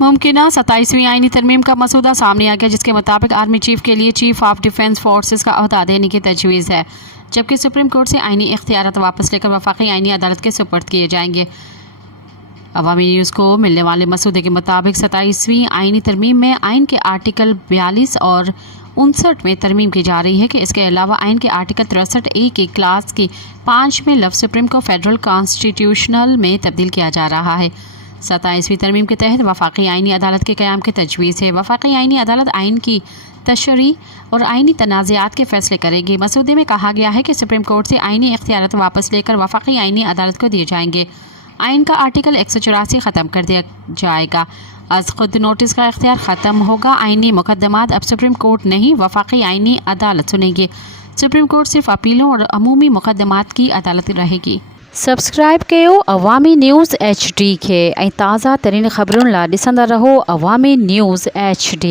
मुमकिना 27वीं आईनी तरमीम का मसूदा सामने आ गया, जिसके मुताबिक आर्मी चीफ के लिए चीफ ऑफ डिफेंस फोर्सेस का अहदा देने की तजवीज़ है, जबकि सुप्रीम कोर्ट से आईनी इख्तियारात वापस लेकर वफाकी आईनी अदालत के सुपर्द किए जाएंगे। अवामी न्यूज़ को मिलने वाले मसूदे के मुताबिक 27वीं आईनी तरमीम में आइन के आर्टिकल 42 और 59 में तरमीम की जा रही है कि इसके अलावा आइन के आर्टिकल 63A की क्लास की 5 में लफ्ज़ सुप्रीम को फेडरल कॉन्स्टिट्यूशनल में तब्दील किया जा रहा है। 27वीं तरमीम के तहत वफाकी आइनी अदालत के क़याम की तजवीज़ है। वफाकी आइनी अदालत आइन की तशरी और आइनी तनाज़ात के फैसले करेगी। मसूदे में कहा गया है कि सुप्रीम कोर्ट से आइनी इख्तियारात वापस लेकर वफाकी आइनी अदालत को दिए जाएंगे। आइन का आर्टिकल 184 ख़त्म कर दिया जाएगा। आज खुद नोटिस का इख्तियार ख़त्म होगा। आइनी मुकदमात अब सुप्रीम कोर्ट नहीं, वफाकी आइनी अदालत सुनेगी। सुप्रीम कोर्ट सिर्फ अपीलों और अमूमी मुकदमात की अदालत रहेगी। सब्सक्राइब कयो अवामी न्यूज़ HD के ऐं ताज़ा तरीन ख़बरुनि लाइ ॾिसंदा रहो अवामी न्यूज़ HD।